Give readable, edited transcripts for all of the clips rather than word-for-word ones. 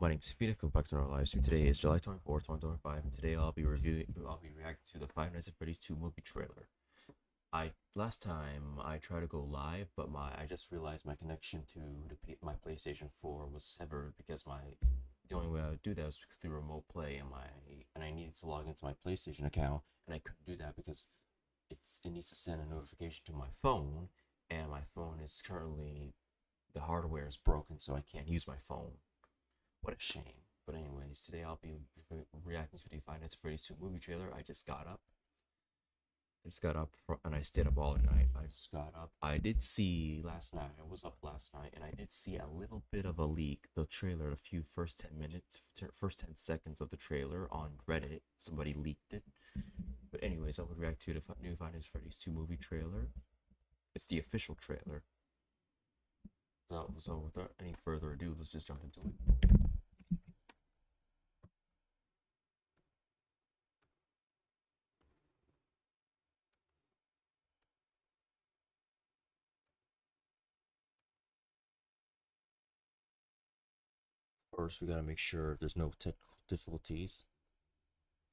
My name is Felix. Welcome back to our live stream. Today is July 24th, 2025, and today I'll be reacting to the Five Nights at Freddy's 2 movie trailer. Last time I tried to go live, but I just realized my connection to my PlayStation 4 was severed because the only way I would do that was through remote play, and I needed to log into my PlayStation account, and I couldn't do that because it needs to send a notification to my phone, and my phone is currently, the hardware is broken, so I can't use my phone. What a shame. But anyways, today I'll be reacting to the Five Nights at Freddy's 2 movie trailer. I just got up and I stayed up all night. I did see last night, I was up last night, and I did see a little bit of a leak. The trailer, first 10 seconds of the trailer on Reddit. Somebody leaked it. But anyways, I would react to the new Five Nights at Freddy's 2 movie trailer. It's the official trailer. So without any further ado, let's just jump into it. First, we gotta make sure there's no technical difficulties.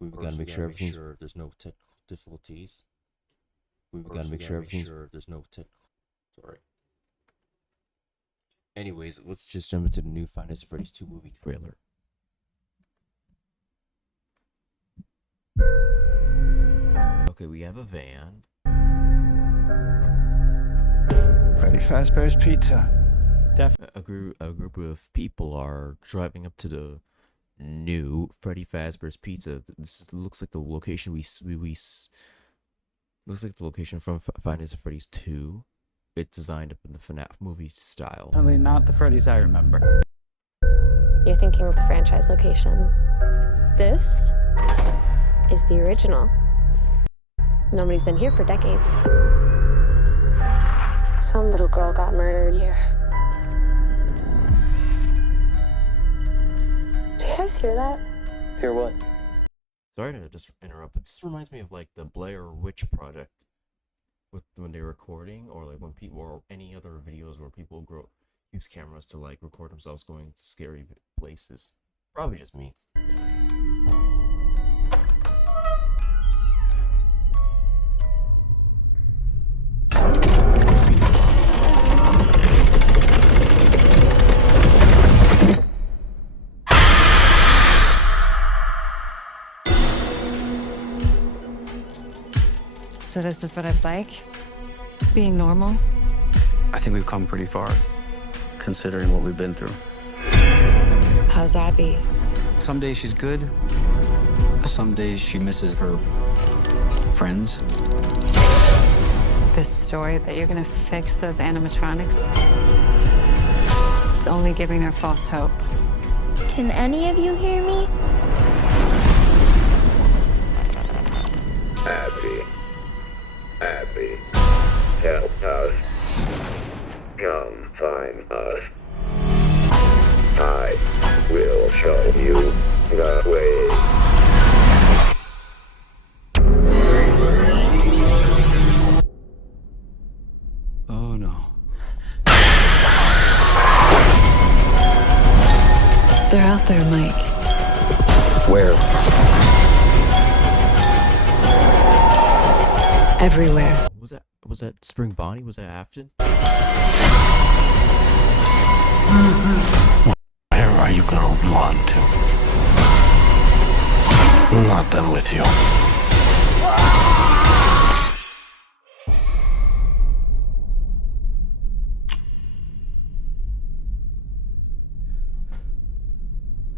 We gotta make sure there's no technical difficulties. Sorry. Anyways, let's just jump into the new Five Nights at Freddy's 2 movie trailer. Okay, we have a van. Freddy Fazbear's Pizza. A group of people are driving up to the new Freddy Fazbear's Pizza. This looks like the location looks like the location from Five Nights at Freddy's 2. It's designed up in the FNAF movie style. Definitely not the Freddy's I remember. You're thinking of the franchise location. This is the original. Nobody's been here for decades. Some little girl got murdered here. Do you guys hear that? Hear what? Sorry to just interrupt, but this reminds me of like the Blair Witch Project, when they're recording, or like when people, or any other videos where people use cameras to like record themselves going to scary places. Probably just me. So this is what it's like? Being normal? I think we've come pretty far, considering what we've been through. How's that be? Some days she's good. Some days she misses her friends. This story that you're gonna fix those animatronics? It's only giving her false hope. Can any of you hear me? Abby, help us. Come find us. I will show you the way. Oh no. They're out there, Mike. Where? Everywhere. Was that Spring Bonnie? Was that Afton? Where are you gonna run to? Not them with you.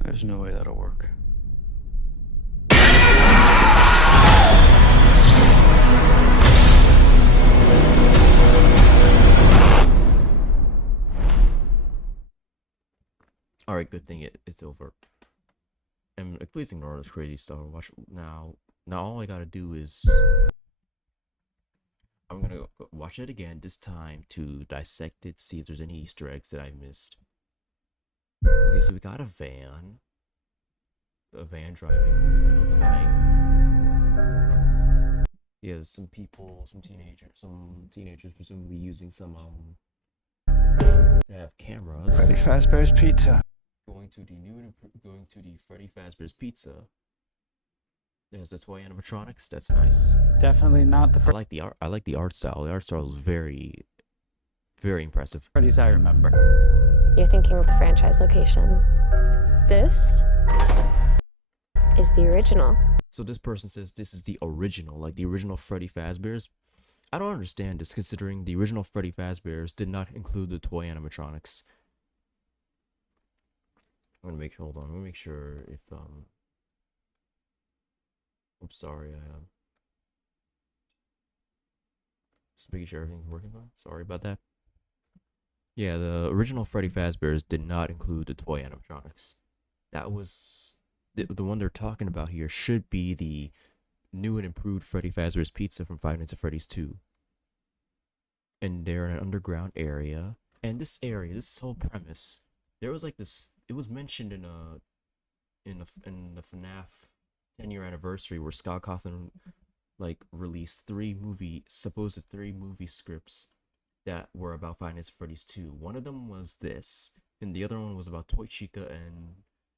There's no way that'll work. Alright, good thing it's over. And please ignore this crazy stuff. Watch now. Now all I gotta do is I'm gonna watch it again, this time to dissect it, see if there's any Easter eggs that I missed. Okay, so we got a van driving in the middle of the night. Yeah, there's some teenagers presumably using some they have cameras. Freddy Fazbear's Pizza. going to the Freddy Fazbear's Pizza. There's the toy animatronics. That's nice. Definitely not the I like the art. I like the art style. The art style is very, very impressive. Freddy's I remember. You're thinking of the franchise location. This is the original. So this person says this is the original, like the original Freddy Fazbear's. I don't understand this, considering the original Freddy Fazbear's did not include the toy animatronics. I'm gonna make hold on. I'm gonna make sure if oops, sorry. Just making sure everything's working fine. Sorry about that. Yeah, the original Freddy Fazbear's did not include the toy animatronics. That was the one they're talking about here. Should be the new and improved Freddy Fazbear's Pizza from Five Nights at Freddy's 2. And they're in an underground area. And this area, this whole premise, there was like this. It was mentioned in the FNAF 10-year anniversary where Scott Cawthon like released supposed three movie scripts that were about Five Nights at Freddy's 2. One of them was this, and the other one was about Toy Chica and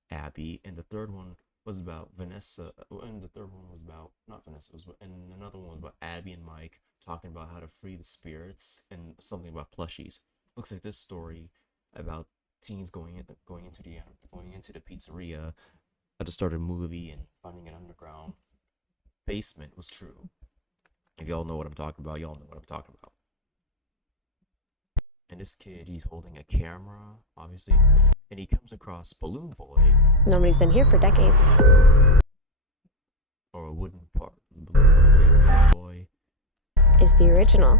Abby, and the third one was about Vanessa, and the third one was about not Vanessa, and another one was about Abby and Mike talking about how to free the spirits, and something about plushies. Looks like this story about teens going into the pizzeria at the start of the movie and finding an underground basement was true. If y'all know what I'm talking about, y'all know what I'm talking about. And this kid, he's holding a camera, obviously, and he comes across Balloon Boy. Nobody's been here for decades. Or a wooden part. Yeah, it's Balloon Boy. Is the original.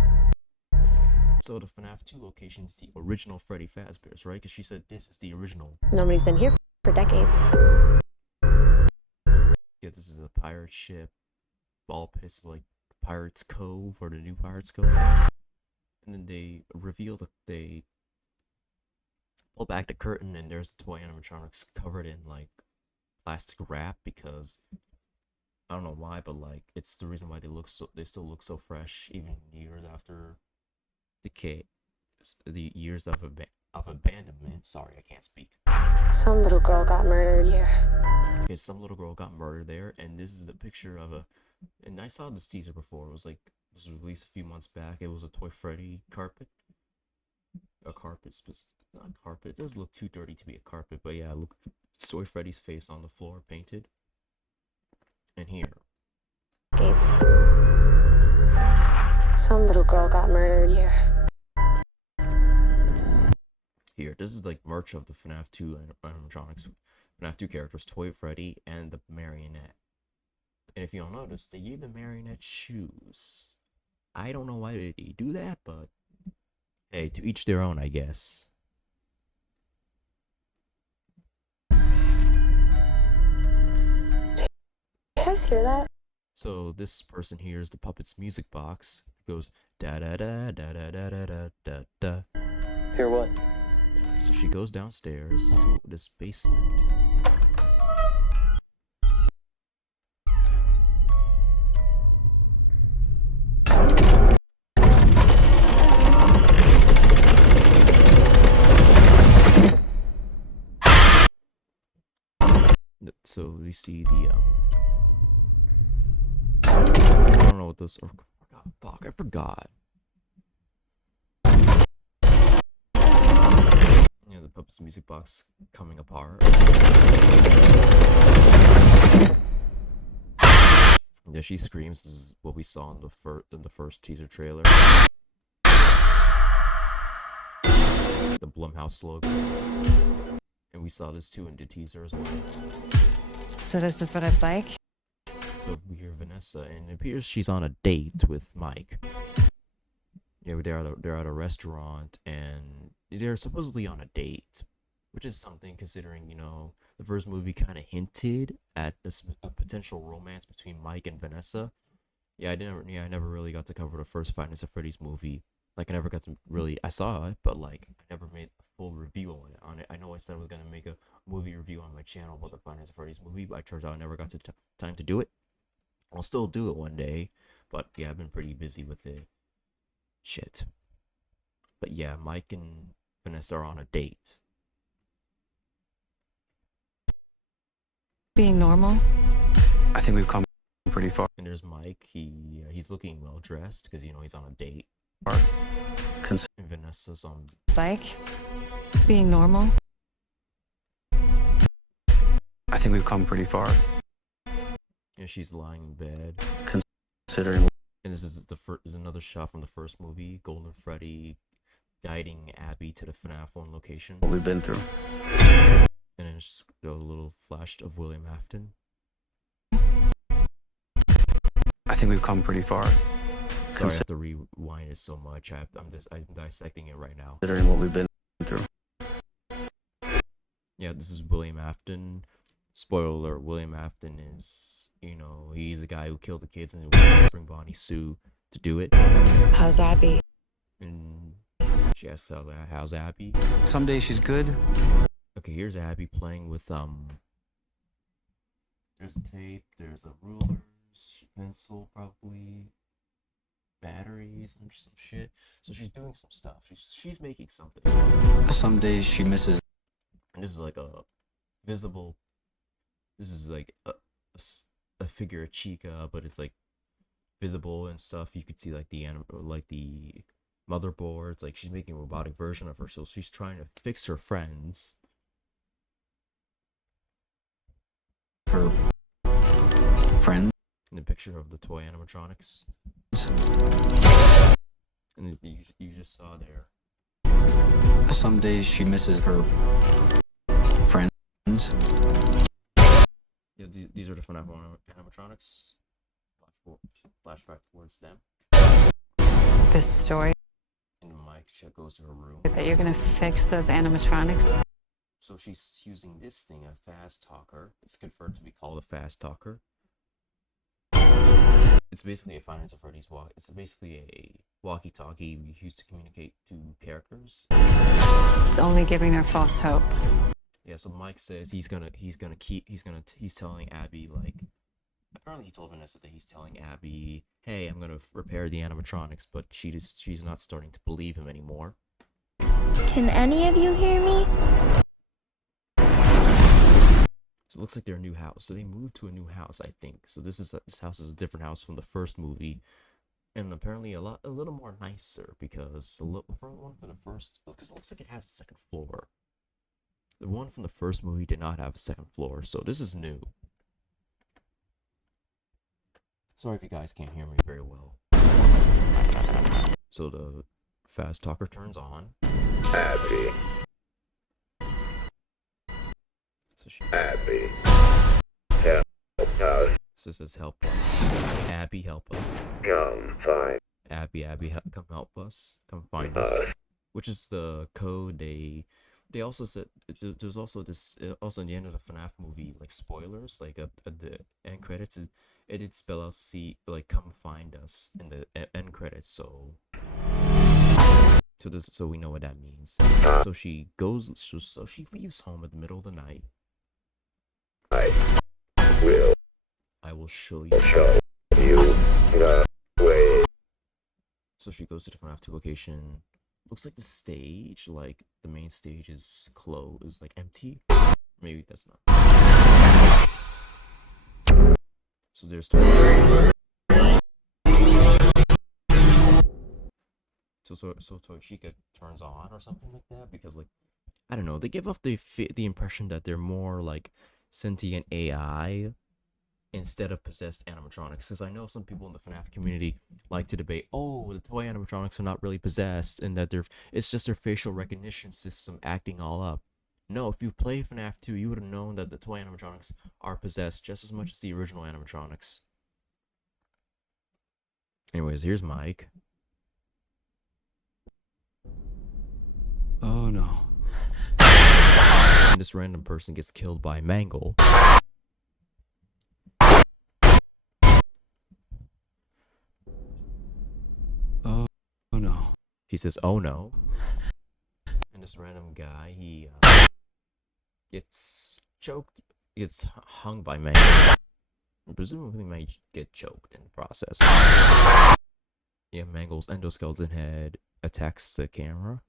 So the FNAF 2 location is the original Freddy Fazbear's, right? Because she said this is the original. Nobody's been here for decades. Yeah, this is a pirate ship. Ball pits like Pirates Cove or the new Pirates Cove. And then they reveal that they pull back the curtain and there's the toy animatronics covered in like plastic wrap because I don't know why, but like it's the reason why they still look so fresh even years after decay, the years of abandonment. Sorry, I can't speak. Some little girl got murdered here. Okay, some little girl got murdered there, and this is the picture of and I saw this teaser before. It was like, this was released a few months back. It was a Toy Freddy carpet. A carpet, not a carpet. It does look too dirty to be a carpet, but yeah, look, it's Toy Freddy's face on the floor painted. And here. Gates. Some little girl got murdered here. Here, this is like merch of the FNAF 2 animatronics. FNAF 2 characters, Toy Freddy and the marionette. And if you don't notice, they gave the marionette shoes. I don't know why they do that, but hey, to each their own, I guess. You guys hear that? So this person hears the puppet's music box. It goes da da da da da da da da da da. Hear what? So she goes downstairs to this basement. So we see the I don't know what this. Oh, fuck! I forgot. Yeah, the puppet's music box coming apart. Yeah, she screams. This is what we saw in the first teaser trailer. The Blumhouse logo. And we saw this too in the teaser as well. So this is what it's like? So we hear Vanessa, and it appears she's on a date with Mike. Yeah, they're at a restaurant, and they're supposedly on a date, which is something considering, you know, the first movie kind of hinted at a potential romance between Mike and Vanessa. I never really got to cover the first Five Nights at Freddy's movie. Like, I never got to really, I saw it, but like, I never made a full review on it. I know I said I was gonna make a movie review on my channel about the Five Nights at Freddy's movie, but it turns out I never got to time to do it. I'll still do it one day, but yeah, I've been pretty busy with it. Shit. But yeah, Mike and Vanessa are on a date. Being normal? I think we've come pretty far. And there's Mike. He's looking well dressed because you know he's on a date. Cons- And Vanessa's on. Psych? Being normal? I think we've come pretty far. Yeah, she's lying in bed. Considering And this is another shot from the first movie, Golden Freddy guiding Abby to the FNAF 1 location. what we've been through. And then just a little flash of William Afton. I think we've come pretty far. Sorry, I have to rewind it so much. I'm dissecting it right now. Considering what we've been through. Yeah, this is William Afton. Spoiler alert, William Afton is, you know, he's the guy who killed the kids and went to Spring Bonnie Sue to do it. How's Abby? And she asks, how's Abby? Some days she's good. Okay, here's Abby playing with, there's a tape, there's a ruler, pencil, probably, batteries, and some shit. So she's doing some stuff. She's making something. Some days she misses. And this is like a visible, this is like a figure of Chica, but it's like visible and stuff. You could see like the motherboards. Like she's making a robotic version of her, so she's trying to fix her friends. Her friends. In the picture of the toy animatronics. And you just saw there. Some days she misses her friends. Yeah, these are the FNAF animatronics. Flashback towards them. This story And Mike goes to her room. that you're gonna fix those animatronics? So she's using this thing, a fast talker. It's confirmed to be called a fast talker. It's basically a Five Nights at Freddy's It's basically a walkie-talkie we used to communicate to characters. It's only giving her false hope. Yeah, so Mike says he's telling Abby, like, apparently he told Vanessa that he's telling Abby, hey, I'm gonna repair the animatronics, but she's not starting to believe him anymore. Can any of you hear me? So it looks like their new house. So they moved to a new house, I think. So this house is a different house from the first movie, and apparently a little more nicer because the one for the first, because it looks like it has a second floor. The one from the first movie did not have a second floor, so this is new. Sorry if you guys can't hear me very well. So the fast talker turns on. Abby. So she Abby. Help us. so says help us. Abby, help us. Come find Abby, come help us. Come find us. Which is the code they also said. There's also this also in the end of the FNAF movie, like spoilers, like at the end credits, it did spell out come find us in the end credits. So we know what that means. So she goes. So she leaves home in the middle of the night. I will show you. show you the way. So she goes to the FNAF 2 location. Looks like the stage, like the main stage is closed, like empty. Maybe that's not. So there's two. So Toshika turns on or something like that because, like, I don't know, they give off the impression that they're more like sentient AI instead of possessed animatronics. Because I know some people in the FNAF community like to debate, oh, the toy animatronics are not really possessed and that it's just their facial recognition system acting all up. No, if you play FNAF 2, you would have known that the toy animatronics are possessed just as much as the original animatronics. Anyways, here's Mike. Oh no. And this random person gets killed by Mangle. Oh no. He says, oh no. And this random guy, he gets hung by Mangle. Presumably might get choked in the process. Yeah, Mangle's endoskeleton head attacks the camera.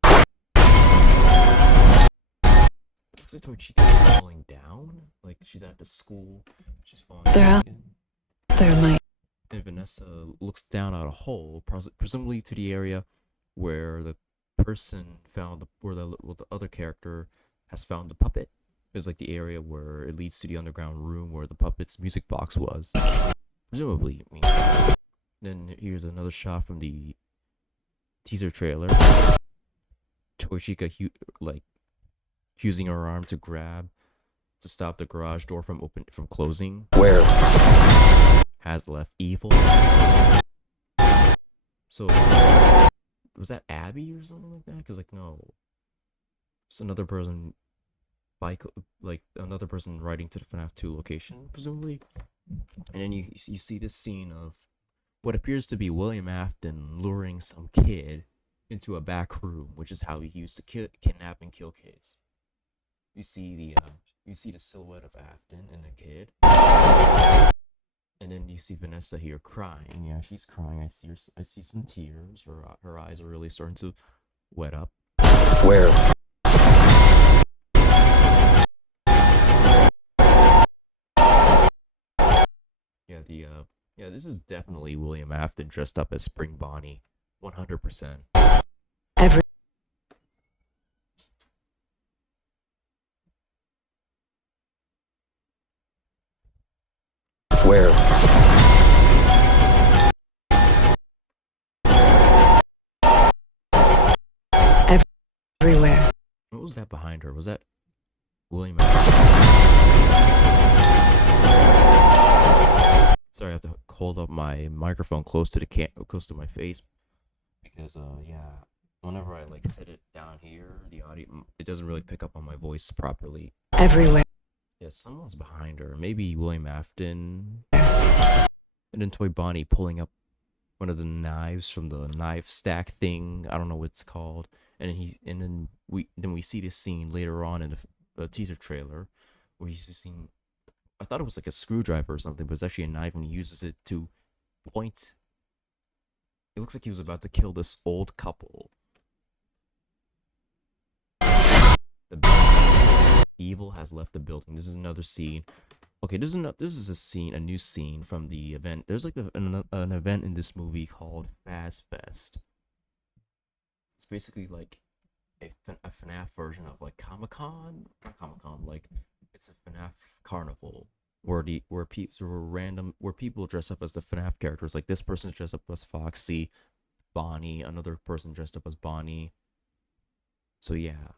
looks like Toy Chica's falling down. Like she's at the school. She's falling They're down out. again. There might. And Vanessa looks down at a hole, presumably to the area where the person found where the other character has found the puppet. It's like the area where it leads to the underground room where the puppet's music box was. Presumably, I mean. Then here's another shot from the teaser trailer. Toychika like using her arm to stop the garage door from closing. Where? Has left evil. So was that Abby or something like that? Because like no, it's another person another person riding to the FNAF 2 location presumably. And then you see this scene of what appears to be William Afton luring some kid into a back room, which is how he used to kidnap and kill kids. You see the silhouette of Afton and the kid, and then you see Vanessa here crying. Yeah, she's crying. I see some tears. Her eyes are really starting to wet up. Where? Yeah, this is definitely William Afton dressed up as Spring Bonnie, 100%. Where? Everywhere. What was that behind her? Was that William Afton? Sorry, I have to hold up my microphone close to my face because yeah, whenever I like set it down here, the audio it doesn't really pick up on my voice properly. Everywhere. Yeah, someone's behind her. Then William Afton, and then Toy Bonnie pulling up one of the knives from the knife stack thing. I don't know what it's called. And then we see this scene later on in the teaser trailer where he's seeing. I thought it was like a screwdriver or something, but it's actually a knife, and he uses it to point. It looks like he was about to kill this old couple. The evil has left the building. This is another scene. Okay, this is a new scene from the event. There's like an event in this movie called Faz Fest. It's basically like a FNAF version of like Comic-Con, not Comic-Con, like it's a FNAF carnival where people dress up as the FNAF characters. Like this person dressed up as Foxy, Bonnie, another person dressed up as Bonnie. So yeah,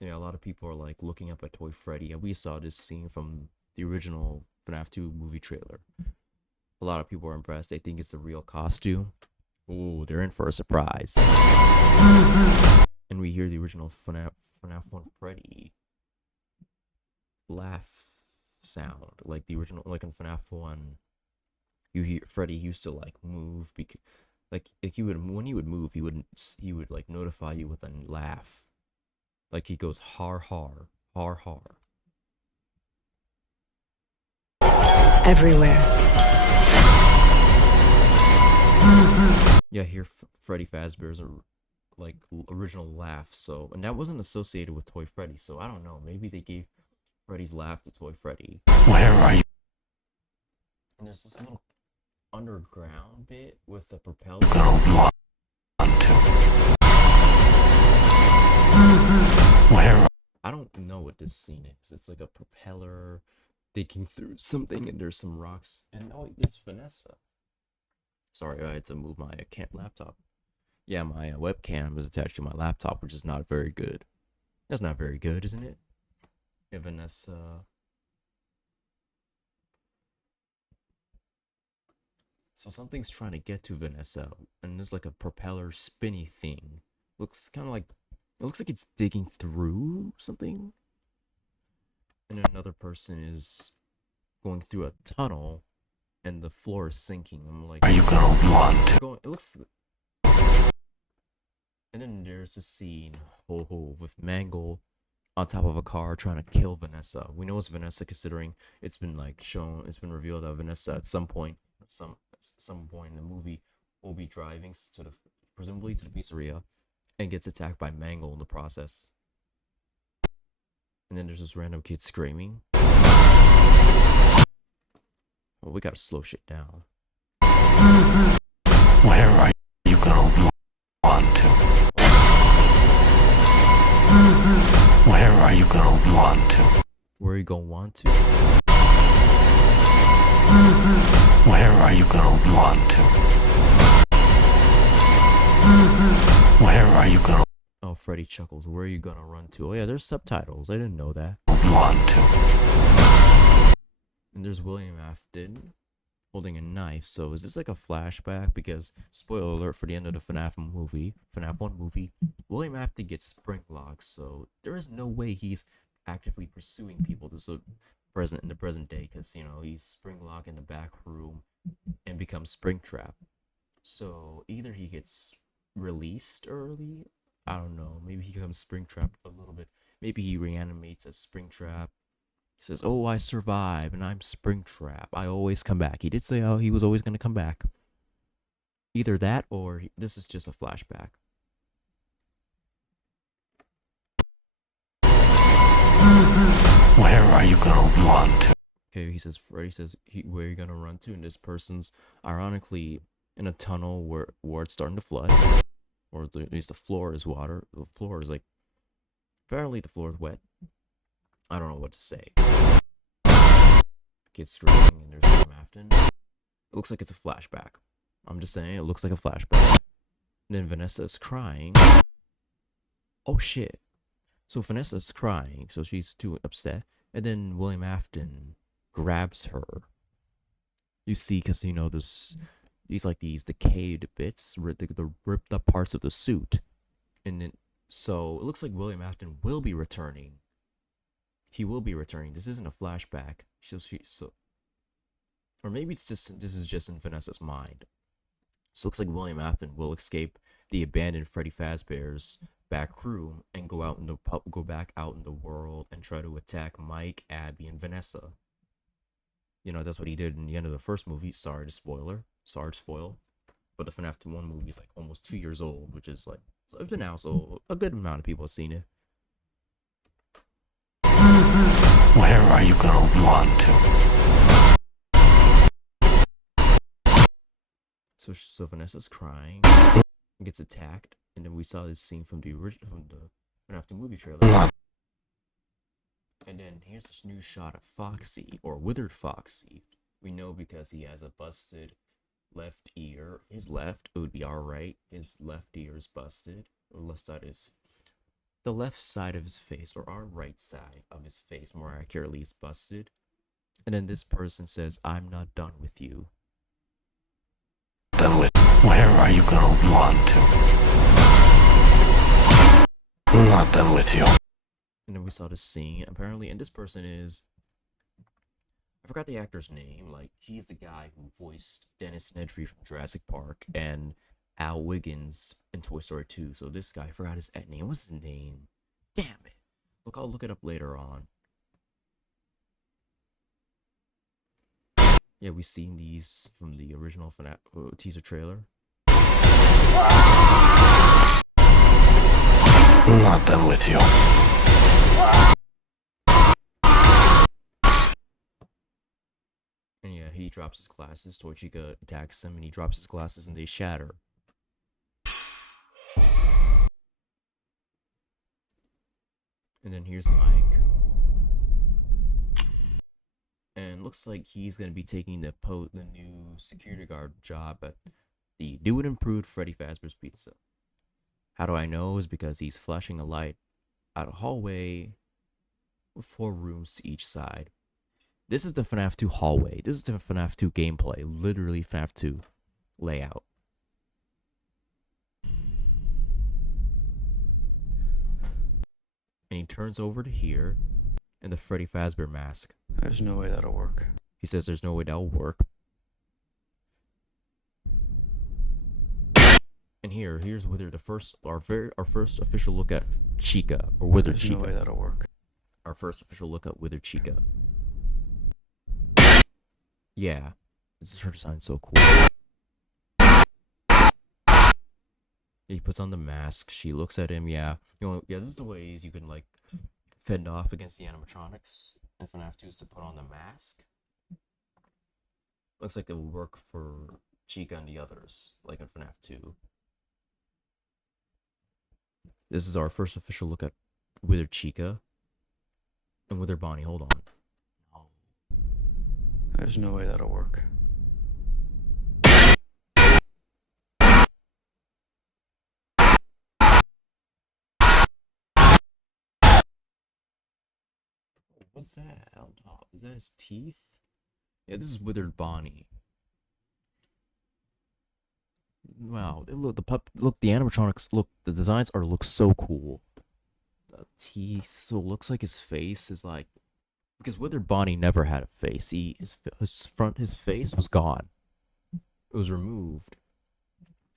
a lot of people are like looking up at Toy Freddy, and we saw this scene from the original FNAF 2 movie trailer. A lot of people are impressed. They think it's a real costume. Ooh, they're in for a surprise. And we hear the original FNAF 1 Freddy laugh sound, like the original, like in FNAF 1. You hear Freddy used to like move because, like when he would move, he would like notify you with a laugh, like he goes har har har har. Everywhere. Yeah, here Freddy Fazbear's like original laugh. So, and that wasn't associated with Toy Freddy. So I don't know. Maybe they gave Freddy's laugh to Toy Freddy. Where are you And there's this little underground bit with the propeller. gonna run to? Where? I don't know what this scene is. It's like a propeller digging through something, and there's some rocks. And oh, it's Vanessa. Sorry, I had to move my laptop. Yeah, my webcam is attached to my laptop, which is not very good. That's not very good, isn't it? Yeah, Vanessa. So something's trying to get to Vanessa, and there's like a propeller spinny thing. Looks kind of like, it looks like it's digging through something. And another person is going through a tunnel, and the floor is sinking. I'm like, Are you gonna run to? it looks. And then there's a scene, with Mangle on top of a car trying to kill Vanessa. We know it's Vanessa considering it's been revealed that Vanessa at some point in the movie will be driving presumably to the pizzeria and gets attacked by Mangle in the process. And then there's this random kid screaming. Oh, we gotta slow shit down. Where are you gonna want to? Where are you gonna want to? Where are you gonna want to? Where are you gonna want to? Where are you gonna Oh, Freddy chuckles. Where are you gonna run to? Oh yeah, there's subtitles. I didn't know that. want to? And there's William Afton holding a knife. So is this like a flashback? Because spoiler alert for the end of the FNAF 1 movie, William Afton gets spring locked. So there is no way he's actively pursuing people in the present day, because you know he's spring locked in the back room and becomes spring trap. So either he gets released early, I don't know, maybe he becomes spring trapped a little bit, maybe he reanimates as spring trap. He says, oh, I survive and I'm spring trap, I always come back. He did say how he was always going to come back. Either that or this is just a flashback. Where are you gonna want to? Okay, he says, Freddy says, where are you gonna run to? And this person's ironically in a tunnel where it's starting to flood, or at least the floor is water. The floor is like, apparently the floor is wet. I don't know what to say. Kids screaming and there's William Afton. It looks like it's a flashback. I'm just saying, it looks like a flashback. And then Vanessa is crying. Oh shit. So Vanessa's crying, so she's too upset. And then William Afton grabs her. You see, because you know there's these decayed bits, the ripped up parts of the suit, and then so it looks like William Afton will be returning. He will be returning. This isn't a flashback. Or maybe this is just in Vanessa's mind. So it looks like William Afton will escape the abandoned Freddy Fazbear's back room and go back out in the world and try to attack Mike, Abby, and Vanessa. You know, that's what he did in the end of the first movie. Sorry to spoil. But the FNAF 1 movie is like almost 2 years old, which is like, so it's been out, so a good amount of people have seen it. Where are you gonna want to? So Vanessa's crying, gets attacked, and then we saw this scene from the FNAF 2 movie trailer. And then here's this new shot of Foxy, or Withered Foxy. We know because he has a busted left ear. His left, it would be our right. His left ear is busted. Or the left side of his face, or our right side of his face, more accurately, is busted. And then this person says, I'm not done with you. Where are you gonna want to? I'm not done with you. And then we saw this scene, apparently, and this person is, I forgot the actor's name. Like, he's the guy who voiced Dennis Nedry from Jurassic Park and Al Wiggins in Toy Story 2. So this guy, I forgot his name. What's his name? Damn it. Look, I'll look it up later on. Yeah, we've seen these from the original FNAF teaser trailer. I'm not done with you. And yeah, he drops his glasses. Toy Chica attacks him, and he drops his glasses, and they shatter. And then here's Mike. And looks like he's gonna be taking the new security guard job at the new and improved Freddy Fazbear's Pizza. How do I know? Is because he's flashing a light out a hallway with 4 rooms to each side. This is the FNAF 2 hallway. This is the FNAF 2 gameplay. Literally FNAF 2 layout. And he turns over to here, and the Freddy Fazbear mask. There's no way that'll work. He says there's no way that'll work. And here's Wither, our first official look at Chica, or Withered There's Chica. no way that'll work. Our first official look at Withered Chica. Yeah, it's her design so cool. He puts on the mask. She looks at him. Yeah, this is the ways you can like fend off against the animatronics in FNAF 2 is to put on the mask. Looks like it will work for Chica and the others, like in FNAF 2. This is our first official look at Wither Chica and Wither Bonnie. Hold on. No. There's no way that'll work. What's that on top? Is that his teeth? Yeah, this is Withered Bonnie. Wow, look the animatronics look, the designs look so cool. The teeth, so it looks like his face is like, because Withered Bonnie never had a face. His face was gone. It was removed.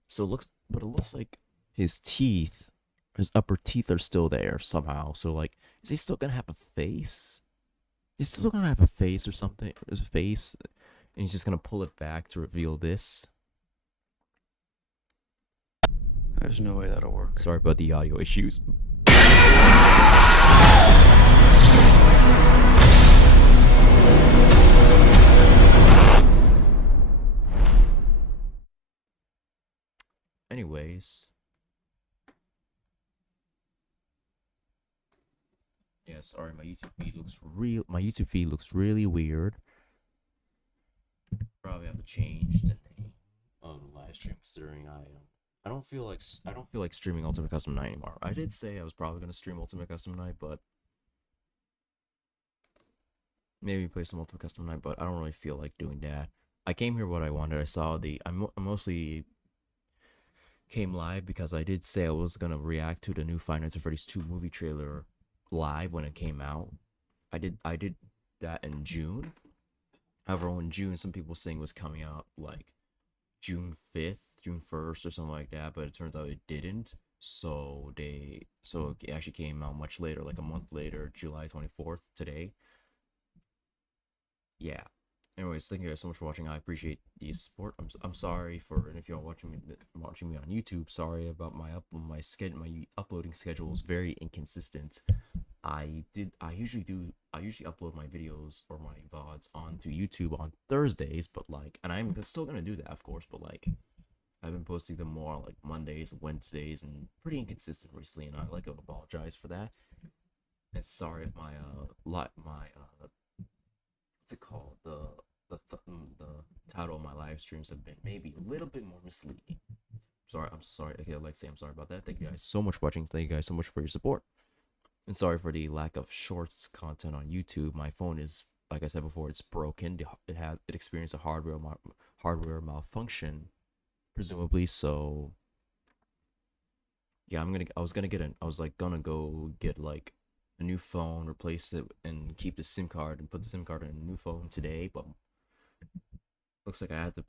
So it looks like his teeth, his upper teeth are still there somehow. So like, is he still gonna have a face? He's still gonna have a face or something, his face, and he's just gonna pull it back to reveal this. There's no way that'll work. Sorry about the audio issues. Anyways. Yeah, sorry, my YouTube feed looks really weird. Probably have to change the name of the live stream, considering I don't feel like streaming Ultimate Custom Night anymore. I did say I was probably gonna stream Ultimate Custom Night, but maybe play some Ultimate Custom Night, but I don't really feel like doing that. I came here what I wanted. I mostly came live because I did say I was gonna react to the new Five Nights at Freddy's 2 movie trailer live when it came out. I did that in June. However, in June, some people saying it was coming out like June 5th, June 1st, or something like that, but it turns out it didn't. So it actually came out much later, like a month later, July 24th, today. Yeah. Anyways, thank you guys so much for watching. I appreciate the support. I'm sorry for, and if you're watching me on YouTube, sorry about my uploading schedule is very inconsistent. I usually upload my videos or my VODs onto YouTube on Thursdays, but like, and I'm still gonna do that, of course, but like, I've been posting them more like Mondays, Wednesdays, and pretty inconsistent recently, and I like to apologize for that. And sorry if my what's it called, the title of my live streams have been maybe a little bit more misleading. I'm sorry. Okay, I'd like to say I'm sorry about that. Thank you guys so much for watching. Thank you guys so much for your support. And sorry for the lack of shorts content on YouTube. My phone is, like I said before, it's broken. It experienced a hardware malfunction, presumably. So yeah, I was gonna go get like a new phone, replace it, and keep the SIM card and put the SIM card in a new phone today, but looks like I have to